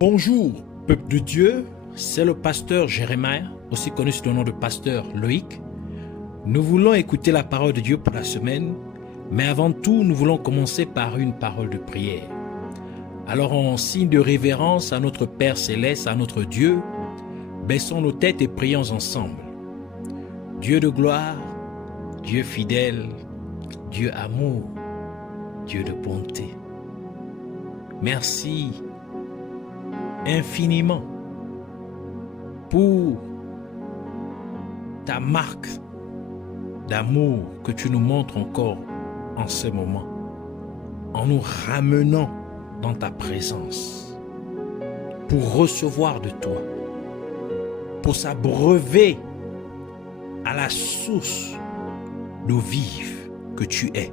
Bonjour, peuple de Dieu, c'est le pasteur Jérémie, aussi connu sous le nom de pasteur Loïc. Nous voulons écouter la parole de Dieu pour la semaine, mais avant tout, nous voulons commencer par une parole de prière. Alors, en signe de révérence à notre Père Céleste, à notre Dieu, baissons nos têtes et prions ensemble. Dieu de gloire, Dieu fidèle, Dieu amour, Dieu de bonté. Merci infiniment pour ta marque d'amour que tu nous montres encore en ce moment, en nous ramenant dans ta présence pour recevoir de toi, pour s'abreuver à la source d'eau vive que tu es.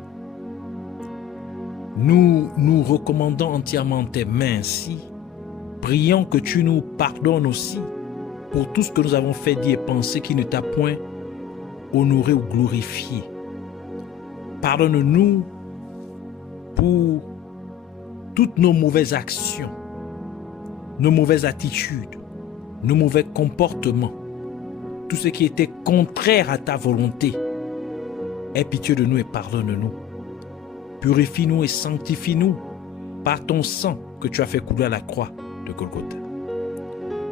Nous nous recommandons entièrement tes mains ainsi. Prions que tu nous pardonnes aussi pour tout ce que nous avons fait, dit et pensé qui ne t'a point honoré ou glorifié. Pardonne-nous pour toutes nos mauvaises actions, nos mauvaises attitudes, nos mauvais comportements, tout ce qui était contraire à ta volonté. Aie pitié de nous et pardonne-nous. Purifie-nous et sanctifie-nous par ton sang que tu as fait couler à la croix de Golgotha.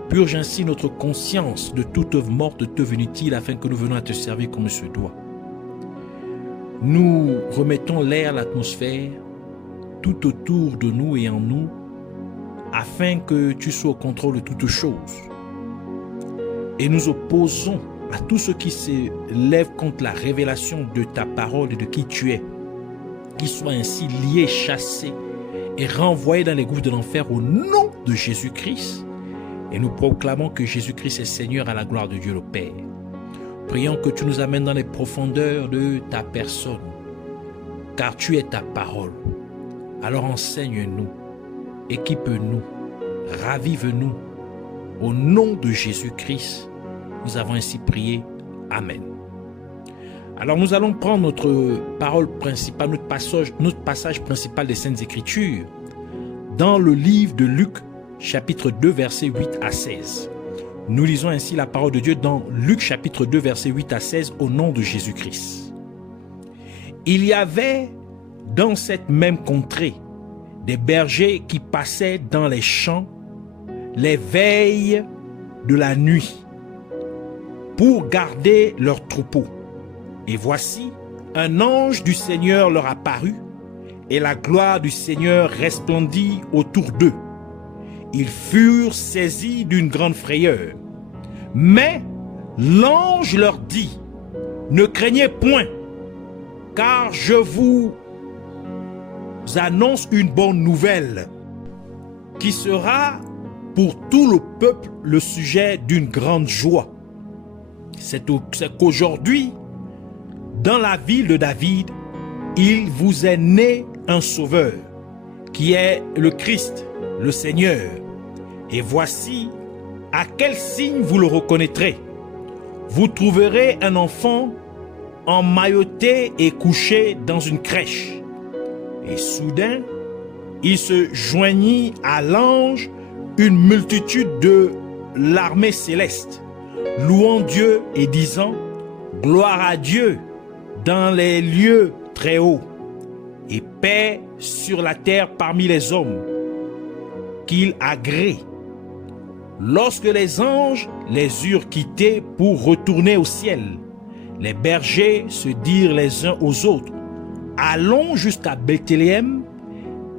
Purge ainsi notre conscience de toute œuvre morte, de toute œuvre inutile, afin que nous venions à te servir comme il se doit. Nous remettons l'air, l'atmosphère, tout autour de nous et en nous, afin que tu sois au contrôle de toutes choses. Et nous opposons à tout ce qui se lève contre la révélation de ta parole et de qui tu es, qui soit ainsi lié, chassé et renvoyé dans les gouffres de l'enfer au nom de Jésus-Christ. Et nous proclamons que Jésus-Christ est Seigneur à la gloire de Dieu le Père. Prions que tu nous amènes dans les profondeurs de ta personne, car tu es ta parole. Alors enseigne-nous, équipe-nous, ravive-nous. Au nom de Jésus-Christ, nous avons ainsi prié. Amen. Alors nous allons prendre notre parole principale, notre passage principal des Saintes Écritures dans le livre de Luc, chapitre 2, versets 8 à 16. Nous lisons ainsi la parole de Dieu dans Luc, chapitre 2, versets 8 à 16, au nom de Jésus-Christ. Il y avait dans cette même contrée des bergers qui passaient dans les champs les veilles de la nuit pour garder leurs troupeaux. Et voici, un ange du Seigneur leur apparut, et la gloire du Seigneur resplendit autour d'eux. Ils furent saisis d'une grande frayeur. Mais l'ange leur dit, « Ne craignez point, car je vous annonce une bonne nouvelle, qui sera pour tout le peuple le sujet d'une grande joie. C'est qu'aujourd'hui, dans la ville de David, il vous est né un sauveur, qui est le Christ, le Seigneur. Et voici à quel signe vous le reconnaîtrez. Vous trouverez un enfant emmailloté et couché dans une crèche. » Et soudain, il se joignit à l'ange une multitude de l'armée céleste, louant Dieu et disant « Gloire à Dieu dans les lieux très hauts, et paix sur la terre parmi les hommes, qu'il agrée. » Lorsque les anges les eurent quittés pour retourner au ciel, les bergers se dirent les uns aux autres, « Allons jusqu'à Bethléem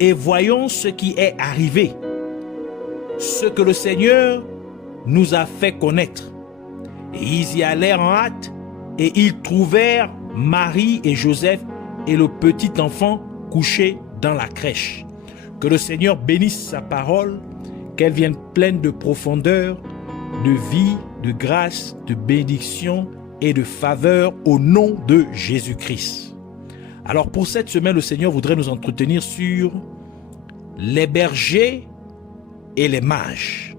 et voyons ce qui est arrivé, ce que le Seigneur nous a fait connaître. » Et ils y allèrent en hâte, et ils trouvèrent Marie et Joseph et le petit enfant couché dans la crèche. Que le Seigneur bénisse sa parole, qu'elle vienne pleine de profondeur, de vie, de grâce, de bénédiction et de faveur au nom de Jésus-Christ. Alors pour cette semaine, le Seigneur voudrait nous entretenir sur les bergers et les mages.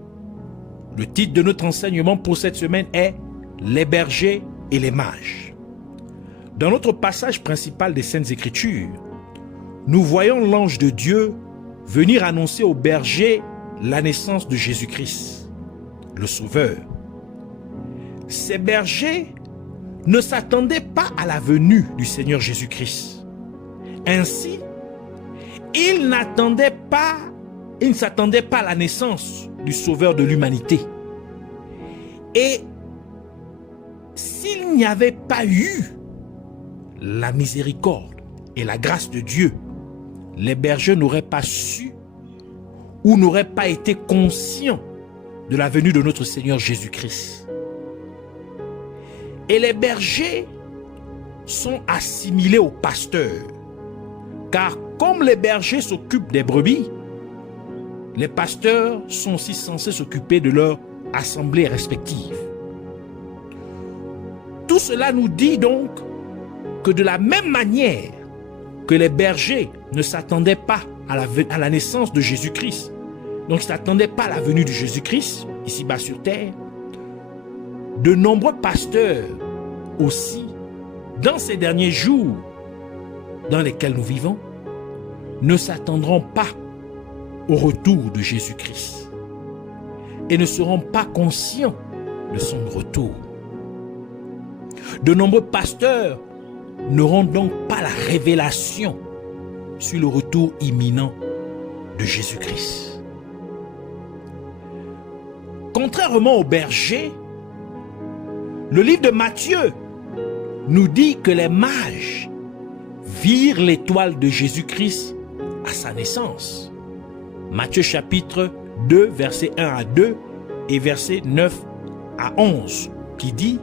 Le titre de notre enseignement pour cette semaine est les bergers et les mages. Dans notre passage principal des Saintes Écritures, nous voyons l'ange de Dieu venir annoncer aux bergers la naissance de Jésus-Christ, le Sauveur, ces bergers ne s'attendaient pas à la venue du Seigneur Jésus-Christ. Ainsi, ils ne s'attendaient pas à la naissance du Sauveur de l'humanité. Et s'il n'y avait pas eu la miséricorde et la grâce de Dieu, les bergers n'auraient pas su ou n'auraient pas été conscients de la venue de notre Seigneur Jésus-Christ. Et les bergers sont assimilés aux pasteurs, car comme les bergers s'occupent des brebis, les pasteurs sont aussi censés s'occuper de leur assemblée respective. Tout cela nous dit donc que de la même manière que les bergers ne s'attendaient pas à la naissance de Jésus-Christ, donc ils ne s'attendaient pas à la venue de Jésus-Christ, ici-bas sur terre, de nombreux pasteurs aussi, dans ces derniers jours dans lesquels nous vivons, ne s'attendront pas au retour de Jésus-Christ et ne seront pas conscients de son retour. De nombreux pasteurs n'auront donc pas la révélation sur le retour imminent de Jésus-Christ. Contrairement aux bergers, le livre de Matthieu nous dit que les mages virent l'étoile de Jésus-Christ à sa naissance. Matthieu chapitre 2, versets 1 à 2 et versets 9 à 11, qui dit: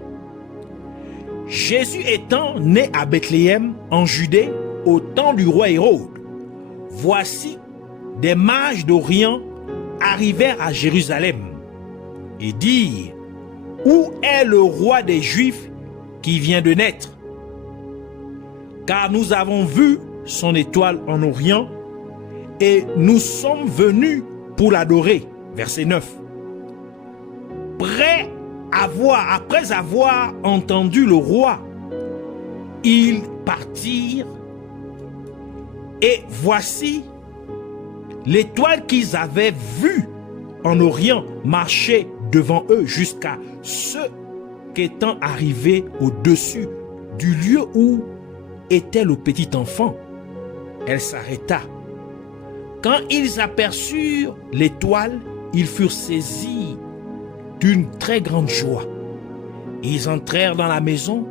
Jésus étant né à Bethléem en Judée au temps du roi Hérode, voici des mages d'Orient arrivèrent à Jérusalem et dirent: Où est le roi des Juifs qui vient de naître? Car nous avons vu son étoile en Orient et nous sommes venus pour l'adorer. Verset 9. Après avoir entendu le roi, ils partirent et voici l'étoile qu'ils avaient vue en Orient marchait devant eux jusqu'à ce qu'étant arrivés au-dessus du lieu où était le petit enfant, elle s'arrêta. Quand ils aperçurent l'étoile, ils furent saisis d'une très grande joie. Ils entrèrent dans la maison,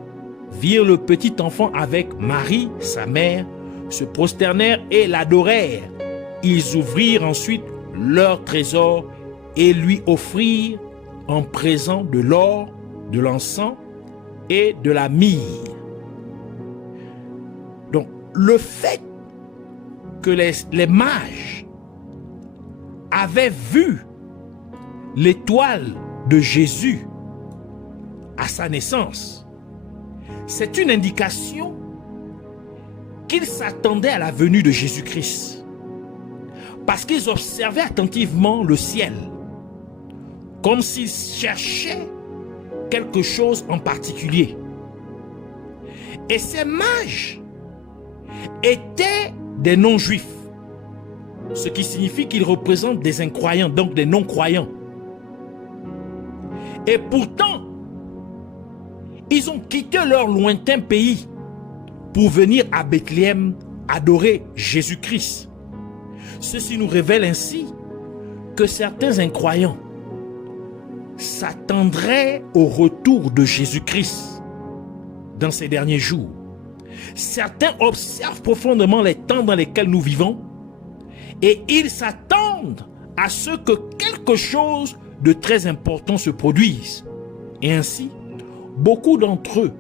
virent le petit enfant avec Marie, sa mère, se prosternèrent et l'adorèrent. Ils ouvrirent ensuite leur trésor et lui offrirent en présent de l'or, de l'encens et de la myrrhe. Donc, le fait que les mages avaient vu l'étoile de Jésus à sa naissance, c'est une indication qu'ils s'attendaient à la venue de Jésus-Christ, parce qu'ils observaient attentivement le ciel, comme s'ils cherchaient quelque chose en particulier. Et ces mages étaient des non-juifs, ce qui signifie qu'ils représentent des incroyants, donc des non-croyants. Et pourtant, ils ont quitté leur lointain pays pour venir à Bethléem adorer Jésus-Christ. Ceci nous révèle ainsi que certains incroyants s'attendraient au retour de Jésus-Christ dans ces derniers jours. Certains observent profondément les temps dans lesquels nous vivons et ils s'attendent à ce que quelque chose de très important se produise. Et ainsi, beaucoup d'entre eux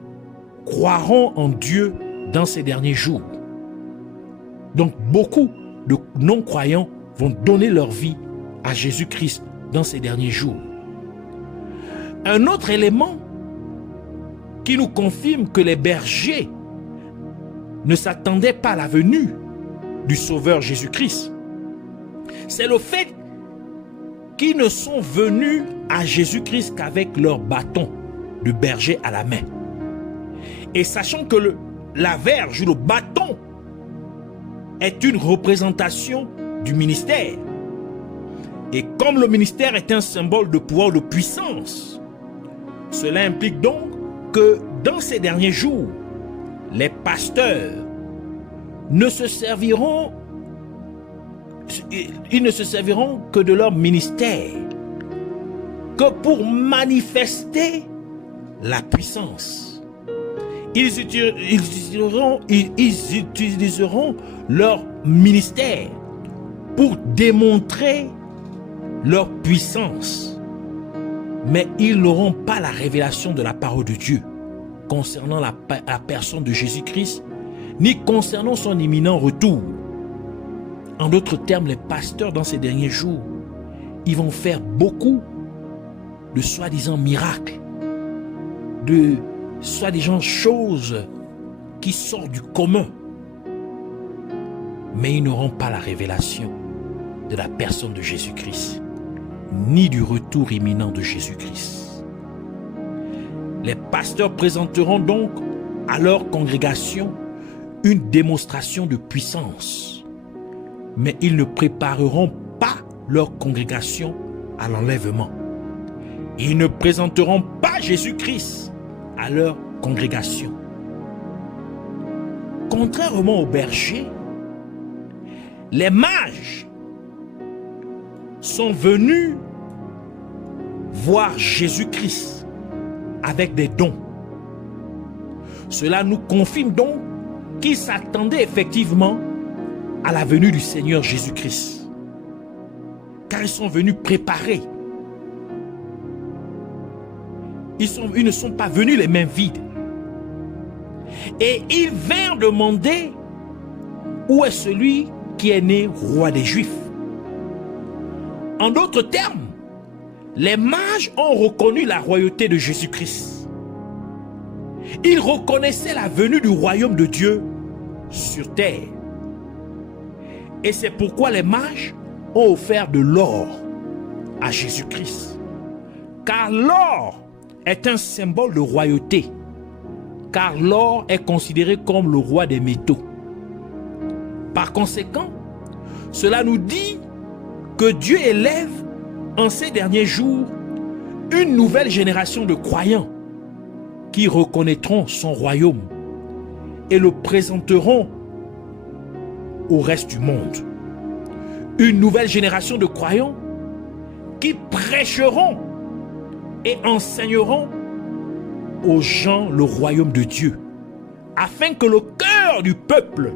croiront en Dieu dans ces derniers jours. Donc beaucoup de non-croyants vont donner leur vie à Jésus-Christ dans ces derniers jours. Un autre élément qui nous confirme que les bergers ne s'attendaient pas à la venue du Sauveur Jésus-Christ, c'est le fait qu'ils ne sont venus à Jésus-Christ qu'avec leur bâton de berger à la main. Et sachant que la verge ou le bâton est une représentation du ministère, Et comme le ministère est un symbole de pouvoir, de puissance, cela implique donc que dans ces derniers jours, les pasteurs ne se serviront, ils ne se serviront que de leur ministère que pour manifester la puissance. Ils utiliseront leur ministère pour démontrer leur puissance. Mais ils n'auront pas la révélation de la parole de Dieu concernant la personne de Jésus-Christ, ni concernant son imminent retour. En d'autres termes, les pasteurs dans ces derniers jours, ils vont faire beaucoup de soi-disant miracles, de soi-disant choses qui sortent du commun. Mais ils n'auront pas la révélation de la personne de Jésus-Christ, ni du retour imminent de Jésus-Christ. Les pasteurs présenteront donc à leur congrégation une démonstration de puissance, mais ils ne prépareront pas leur congrégation à l'enlèvement. Ils ne présenteront pas Jésus-Christ à leur congrégation. Contrairement aux bergers, les mages sont venus voir Jésus-Christ avec des dons. Cela nous confirme donc qu'ils s'attendaient effectivement à la venue du Seigneur Jésus-Christ, car ils sont venus préparés. Ils ne sont pas venus les mains vides. Et ils vinrent demander où est celui qui est né roi des Juifs. En d'autres termes, les mages ont reconnu la royauté de Jésus-Christ. Ils reconnaissaient la venue du royaume de Dieu sur terre. Et c'est pourquoi les mages ont offert de l'or à Jésus-Christ. Car l'or est un symbole de royauté. Car l'or est considéré comme le roi des métaux. Par conséquent, cela nous dit que Dieu élève en ces derniers jours une nouvelle génération de croyants qui reconnaîtront son royaume et le présenteront au reste du monde. Une nouvelle génération de croyants qui prêcheront et enseigneront aux gens le royaume de Dieu, afin que le cœur du peuple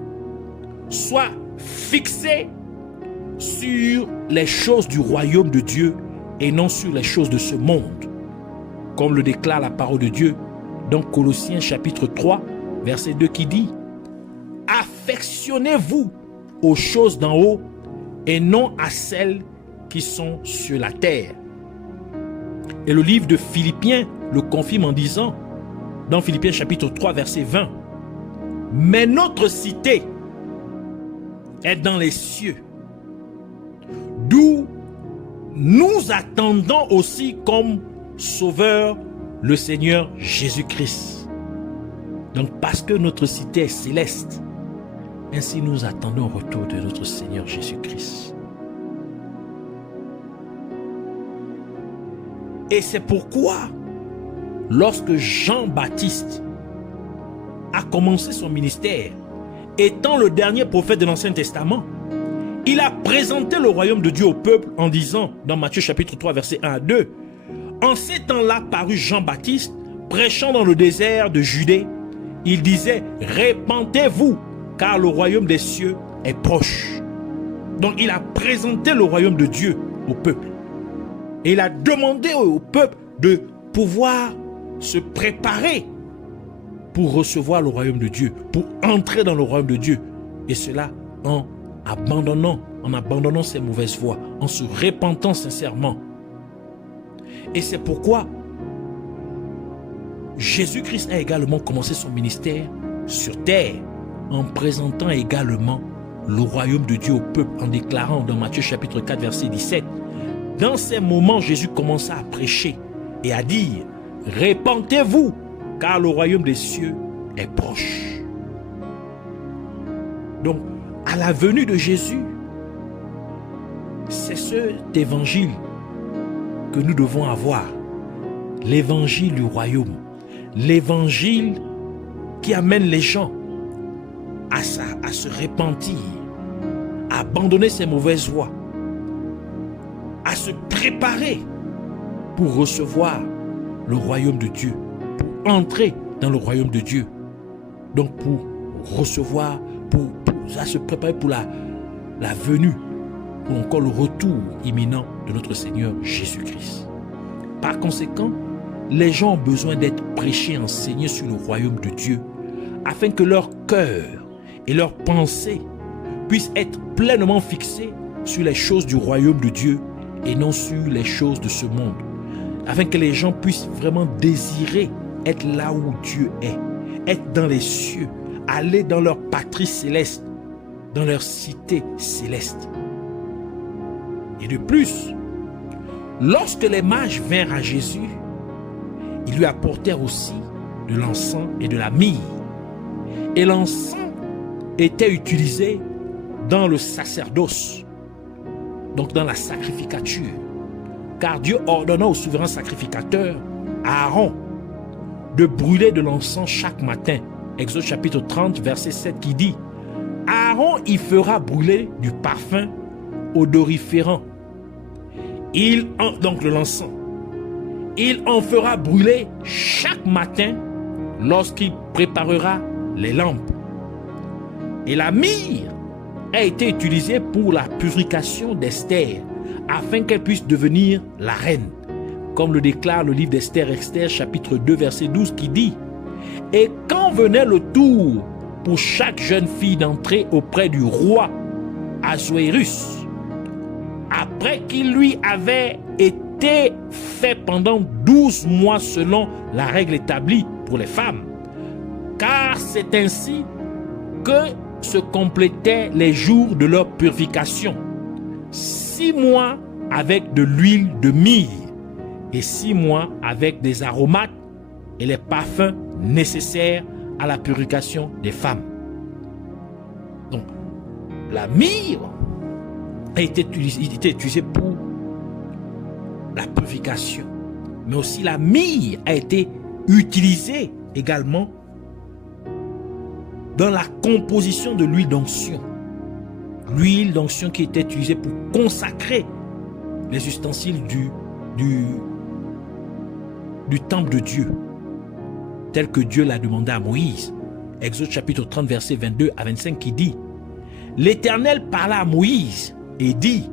soit fixé sur les choses du royaume de Dieu et non sur les choses de ce monde, comme le déclare la parole de Dieu dans Colossiens chapitre 3 verset 2 qui dit: affectionnez-vous aux choses d'en haut et non à celles qui sont sur la terre. Et le livre de Philippiens le confirme en disant, dans Philippiens chapitre 3 verset 20, mais notre cité est dans les cieux, d'où nous attendons aussi comme sauveur le Seigneur Jésus-Christ. Donc parce que notre cité est céleste, ainsi nous attendons le retour de notre Seigneur Jésus-Christ. Et c'est pourquoi, lorsque Jean-Baptiste a commencé son ministère, étant le dernier prophète de l'Ancien Testament, il a présenté le royaume de Dieu au peuple en disant, dans Matthieu chapitre 3, verset 1 à 2, « En ces temps-là parut Jean-Baptiste, prêchant dans le désert de Judée. Il disait, « Répentez-vous, car le royaume des cieux est proche. » Donc il a présenté le royaume de Dieu au peuple. Et il a demandé au peuple de pouvoir se préparer pour recevoir le royaume de Dieu, pour entrer dans le royaume de Dieu. Et cela en abandonnant ses mauvaises voies, en se repentant sincèrement. Et c'est pourquoi Jésus-Christ a également commencé son ministère sur terre, en présentant également le royaume de Dieu au peuple, en déclarant dans Matthieu chapitre 4 verset 17, dans ces moments, Jésus commença à prêcher et à dire, « Répentez-vous, car le royaume des cieux est proche. » Donc, à la venue de Jésus, c'est cet évangile que nous devons avoir. L'évangile du royaume. L'évangile qui amène les gens à se repentir, à abandonner ses mauvaises voies, à se préparer pour recevoir le royaume de Dieu, pour entrer dans le royaume de Dieu. Donc pour recevoir, à se préparer pour la venue, ou encore le retour imminent de notre Seigneur Jésus-Christ. Par conséquent, les gens ont besoin d'être prêchés, enseignés sur le royaume de Dieu, afin que leur cœur et leur pensée puissent être pleinement fixés sur les choses du royaume de Dieu et non sur les choses de ce monde, afin que les gens puissent vraiment désirer être là où Dieu est, être dans les cieux, aller dans leur patrie céleste, dans leur cité céleste. Et de plus, lorsque les mages vinrent à Jésus, ils lui apportèrent aussi de l'encens et de la myrrhe. Et l'encens était utilisé dans le sacerdoce, donc dans la sacrificature. Car Dieu ordonna au souverain sacrificateur, Aaron, de brûler de l'encens chaque matin. Exode chapitre 30, verset 7 qui dit, Aaron y fera brûler du parfum odoriférant. Donc de l'encens. Il en fera brûler chaque matin lorsqu'il préparera les lampes. Et la myrrhe a été utilisée pour la purification d'Esther, afin qu'elle puisse devenir la reine, comme le déclare le livre d'Esther, Esther chapitre 2 verset 12 qui dit, et quand venait le tour pour chaque jeune fille d'entrer auprès du roi Ahasuérus, après qu'il lui avait été fait pendant 12 mois selon la règle établie pour les femmes, car c'est ainsi que se complétaient les jours de leur purification. 6 mois avec de l'huile de myrrhe et 6 mois avec des aromates et les parfums nécessaires à la purification des femmes. Donc, la myrrhe a été utilisée pour la purification, mais aussi la myrrhe a été utilisée également dans la composition de l'huile d'onction. L'huile d'onction qui était utilisée pour consacrer les ustensiles du temple de Dieu, tel que Dieu l'a demandé à Moïse. Exode chapitre 30, verset 22 à 25 qui dit, l'Éternel parla à Moïse et dit,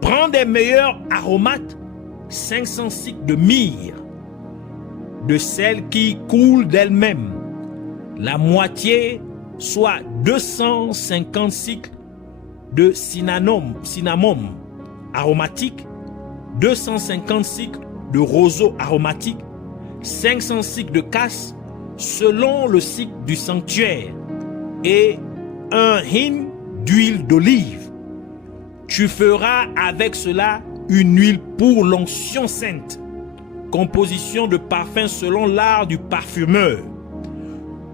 prends des meilleurs aromates, 500 cycles de myrrhe, de celle qui coule d'elle-même, la moitié, soit 250 cycles de cinnamome aromatique, 250 cycles de roseau aromatique, 500 cycles de casse selon le cycle du sanctuaire et un hin d'huile d'olive. Tu feras avec cela une huile pour l'onction sainte, composition de parfum selon l'art du parfumeur.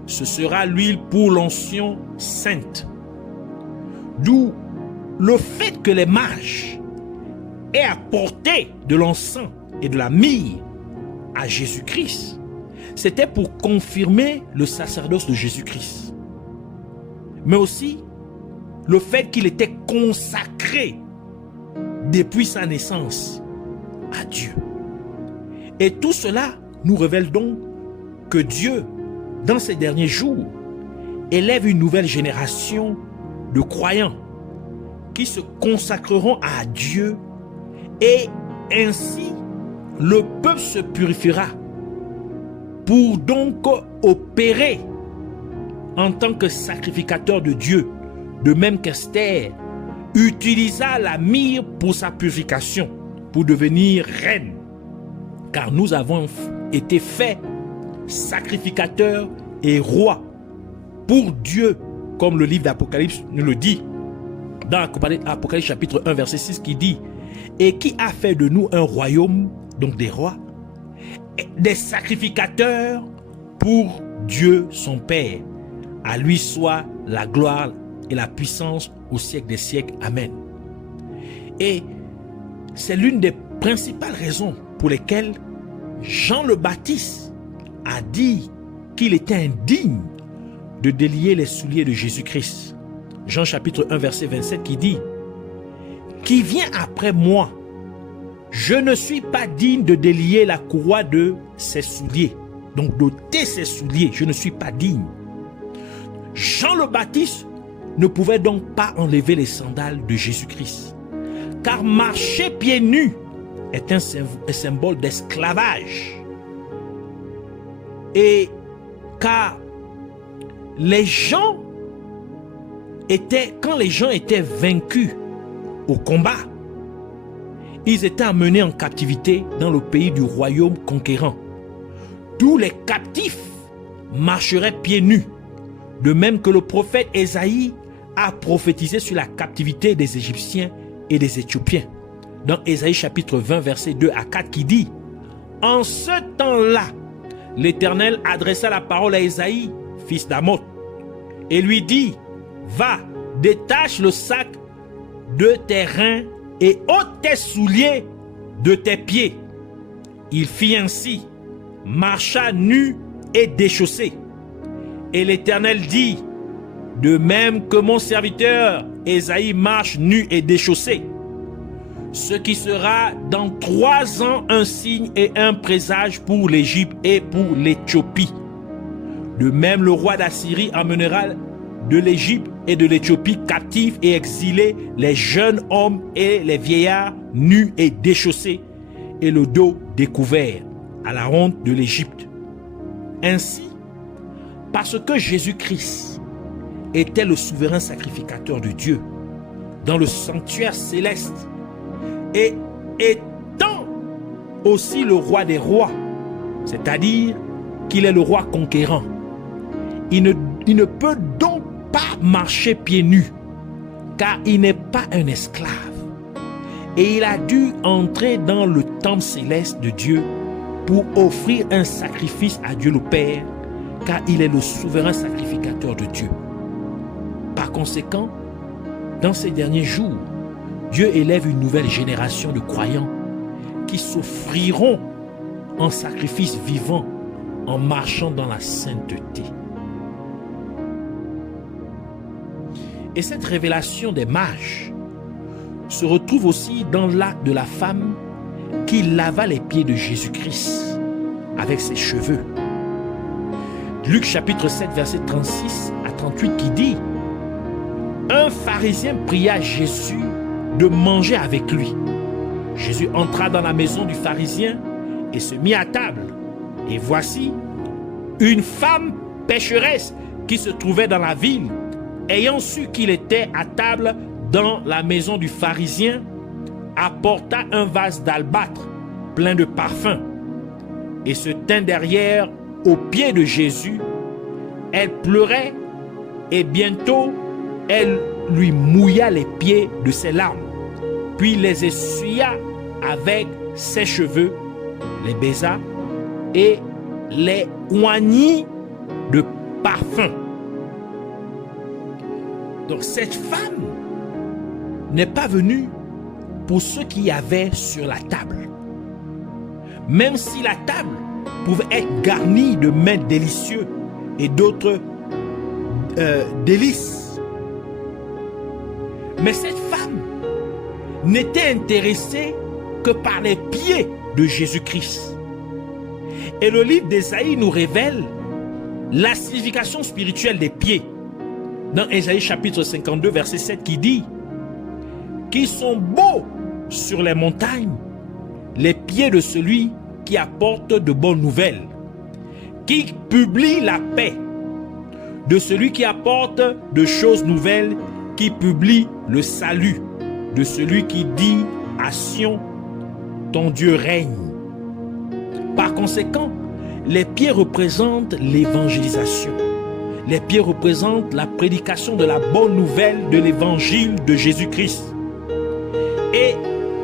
Ce sera l'huile pour l'onction sainte. D'où le fait que les mages aient apporté de l'encens et de la myrrhe à Jésus-Christ, c'était pour confirmer le sacerdoce de Jésus-Christ, mais aussi le fait qu'il était consacré depuis sa naissance à Dieu. Et tout cela nous révèle donc que Dieu, dans ces derniers jours, élève une nouvelle génération de croyants qui se consacreront à Dieu, et ainsi le peuple se purifiera pour donc opérer en tant que sacrificateur de Dieu, de même qu'Esther utilisa la myrrhe pour sa purification, pour devenir reine, car nous avons été faits sacrificateurs et rois pour Dieu, comme le livre d'Apocalypse nous le dit, dans Apocalypse chapitre 1 verset 6 qui dit, et qui a fait de nous un royaume, donc des rois, des sacrificateurs pour Dieu son Père. À lui soit la gloire et la puissance au siècle des siècles. Amen. Et c'est l'une des principales raisons pour lesquelles Jean le Baptiste a dit qu'il était indigne de délier les souliers de Jésus-Christ. Jean chapitre 1 verset 27 qui dit « Qui vient après moi, je ne suis pas digne de délier la courroie de ses souliers. » Donc d'ôter ses souliers, je ne suis pas digne. Jean le Baptiste ne pouvait donc pas enlever les sandales de Jésus-Christ. Car marcher pieds nus est un symbole d'esclavage. Et car les gens quand les gens étaient vaincus au combat, ils étaient amenés en captivité dans le pays du royaume conquérant. Tous les captifs marcheraient pieds nus, de même que le prophète Ésaïe a prophétisé sur la captivité des Égyptiens et des Éthiopiens. Dans Ésaïe chapitre 20 verset 2 à 4 qui dit « En ce temps-là, l'Éternel adressa la parole à Ésaïe, fils d'Amoth, et lui dit « Va, détache le sac de tes reins et ôte tes souliers de tes pieds. » Il fit ainsi, marcha nu et déchaussé. Et l'Éternel dit, de même que mon serviteur Ésaïe marche nu et déchaussé, ce qui sera dans 3 ans un signe et un présage pour l'Égypte et pour l'Éthiopie. De même le roi d'Assyrie amènera de l'Égypte et de l'Éthiopie captifs et exilés les jeunes hommes et les vieillards nus et déchaussés et le dos découvert à la honte de l'Égypte. Ainsi, parce que Jésus-Christ était le souverain sacrificateur de Dieu dans le sanctuaire céleste et étant aussi le roi des rois, c'est-à-dire qu'il est le roi conquérant, il ne peut donc pas marcher pieds nus car il n'est pas un esclave et il a dû entrer dans le temple céleste de Dieu pour offrir un sacrifice à Dieu le Père, car il est le souverain sacrificateur de Dieu. Par conséquent, dans ces derniers jours, Dieu élève une nouvelle génération de croyants qui s'offriront en sacrifice vivant en marchant dans la sainteté. Et cette révélation des mages se retrouve aussi dans l'acte de la femme qui lava les pieds de Jésus-Christ avec ses cheveux. Luc chapitre 7 verset 36 à 38 qui dit « Un pharisien pria Jésus de manger avec lui. Jésus entra dans la maison du pharisien et se mit à table. Et voici, une femme pécheresse qui se trouvait dans la ville, ayant su qu'il était à table dans la maison du pharisien, apporta un vase d'albâtre plein de parfums et se tint derrière aux pieds de Jésus. Elle pleurait et bientôt elle lui mouilla les pieds de ses larmes, puis les essuya avec ses cheveux, les baisa et les oignit de parfum. Donc cette femme n'est pas venue pour ce qu'il y avait sur la table. Même si la table pouvait être garnie de mets délicieux et d'autres délices. Mais cette femme n'était intéressée que par les pieds de Jésus-Christ. Et le livre d'Ésaïe nous révèle la signification spirituelle des pieds. Dans Ésaïe chapitre 52 verset 7 qui dit « Qui sont beaux sur les montagnes, les pieds de celui qui apporte de bonnes nouvelles, qui publie la paix, de celui qui apporte de choses nouvelles, qui publie le salut, de celui qui dit à Sion, ton Dieu règne. » Par conséquent, les pieds représentent l'évangélisation. Les pieds représentent la prédication de la bonne nouvelle de l'évangile de Jésus-Christ. Et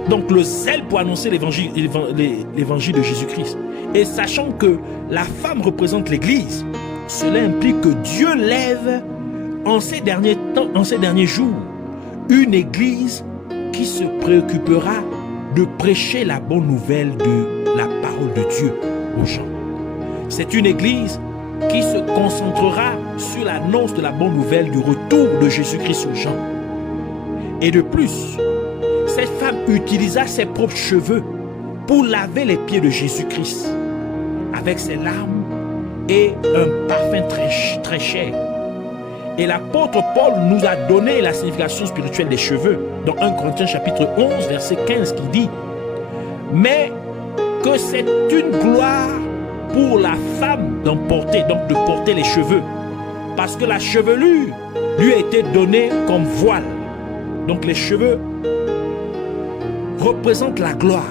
donc le zèle pour annoncer l'évangile de Jésus-Christ. Et sachant que la femme représente l'Église, cela implique que Dieu lève en ces derniers temps, en ces derniers jours, une Église qui se préoccupera de prêcher la bonne nouvelle de la parole de Dieu aux gens. C'est une église qui se concentrera sur l'annonce de la bonne nouvelle du retour de Jésus-Christ aux gens. Et de plus, cette femme utilisa ses propres cheveux pour laver les pieds de Jésus-Christ avec ses larmes et un parfum très cher. Et l'apôtre Paul nous a donné la signification spirituelle des cheveux dans 1 Corinthiens chapitre 11 verset 15 qui dit « Mais que c'est une gloire pour la femme d'emporter, donc de porter les cheveux, parce que la chevelure lui a été donnée comme voile. » Donc les cheveux représentent la gloire.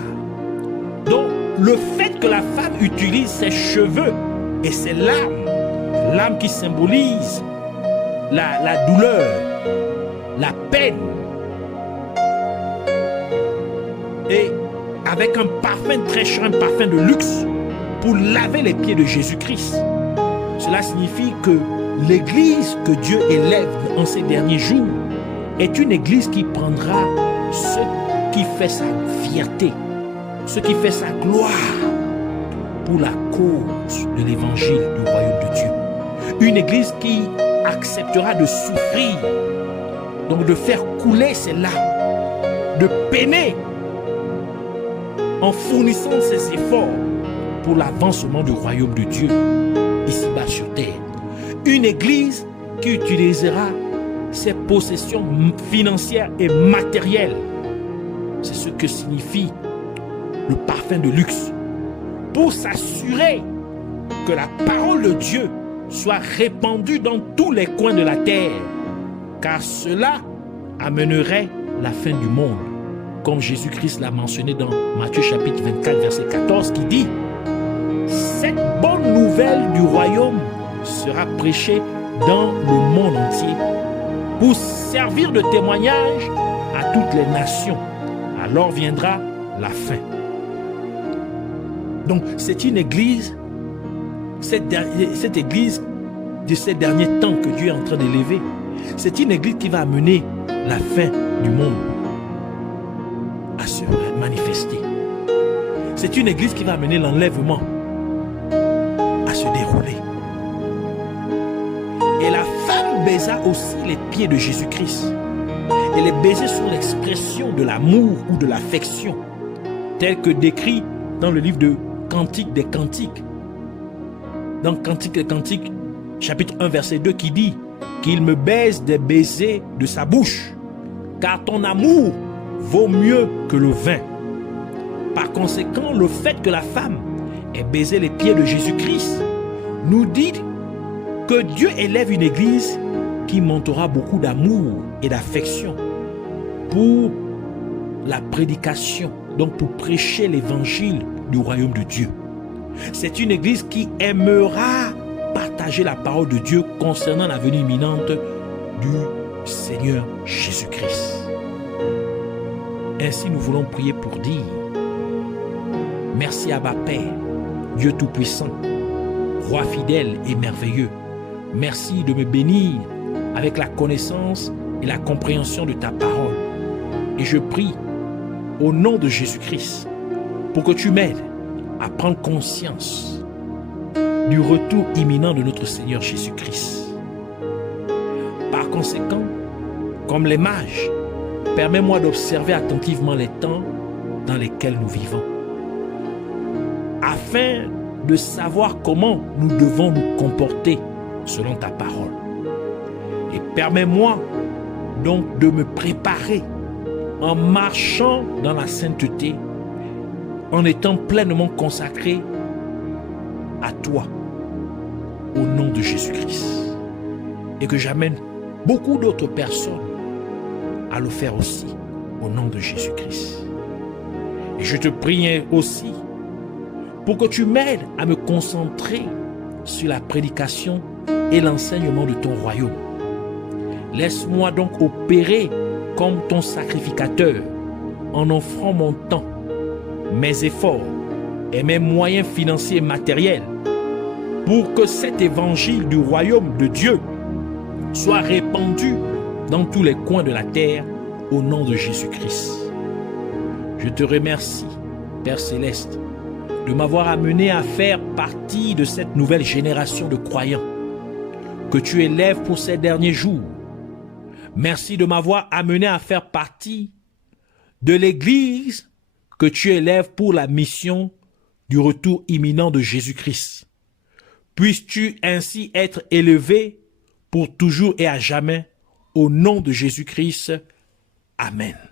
Donc le fait que la femme utilise ses cheveux et ses larmes qui symbolisent la douleur, la peine, et avec un parfum très cher, un parfum de luxe, pour laver les pieds de Jésus-Christ. Cela signifie que l'église que Dieu élève en ces derniers jours est une église qui prendra ce qui fait sa fierté, ce qui fait sa gloire pour la cause de l'évangile du royaume de Dieu. Une église qui acceptera de souffrir, donc de faire couler ses larmes, de peiner en fournissant ses efforts pour l'avancement du royaume de Dieu ici-bas sur terre. Une église qui utilisera ses possessions financières et matérielles. C'est ce que signifie le parfum de luxe, pour s'assurer que la parole de Dieu soit répandue dans tous les coins de la terre, car cela amènerait la fin du monde, comme Jésus-Christ l'a mentionné dans Matthieu chapitre 24 verset 14 qui dit « Cette bonne nouvelle du royaume sera prêchée dans le monde entier pour servir de témoignage à toutes les nations. Alors viendra la fin. » Donc c'est une église, cette église de ces derniers temps que Dieu est en train d'élever, c'est une église qui va amener la fin du monde à se manifester. C'est une église qui va amener l'enlèvement à se dérouler. Et la femme baisa aussi les pieds de Jésus-Christ. Et les baisers sont l'expression de l'amour ou de l'affection, tel que décrit dans le livre de Cantique des Cantiques. Dans Cantique des Cantiques, chapitre 1, verset 2, qui dit qu'il me baise des baisers de sa bouche, car ton amour vaut mieux que le vin. Par conséquent, le fait que la femme ait baisé les pieds de Jésus-Christ nous dit que Dieu élève une église qui montrera beaucoup d'amour et d'affection pour la prédication, donc pour prêcher l'évangile du royaume de Dieu. C'est une église qui aimera partager la parole de Dieu concernant la venue imminente du Seigneur Jésus-Christ. Ainsi, nous voulons prier pour dire merci Abba Père, Dieu Tout-Puissant, Roi fidèle et merveilleux. Merci de me bénir avec la connaissance et la compréhension de ta parole. Et je prie au nom de Jésus-Christ pour que tu m'aides à prendre conscience du retour imminent de notre Seigneur Jésus-Christ. Par conséquent, comme les mages, permets-moi d'observer attentivement les temps dans lesquels nous vivons, afin de savoir comment nous devons nous comporter selon ta parole. Et permets-moi donc de me préparer en marchant dans la sainteté, en étant pleinement consacré à toi, au nom de Jésus-Christ. Et que j'amène beaucoup d'autres personnes à le faire aussi, au nom de Jésus-Christ. Et je te prie aussi pour que tu m'aides à me concentrer sur la prédication et l'enseignement de ton royaume. Laisse-moi donc opérer comme ton sacrificateur en offrant mon temps, mes efforts et mes moyens financiers et matériels pour que cet évangile du royaume de Dieu soit répandu dans tous les coins de la terre au nom de Jésus-Christ. Je te remercie, Père Céleste, de m'avoir amené à faire partie de cette nouvelle génération de croyants que tu élèves pour ces derniers jours. Merci de m'avoir amené à faire partie de l'Église que tu élèves pour la mission du retour imminent de Jésus-Christ. Puisses-tu ainsi être élevé pour toujours et à jamais, au nom de Jésus-Christ. Amen.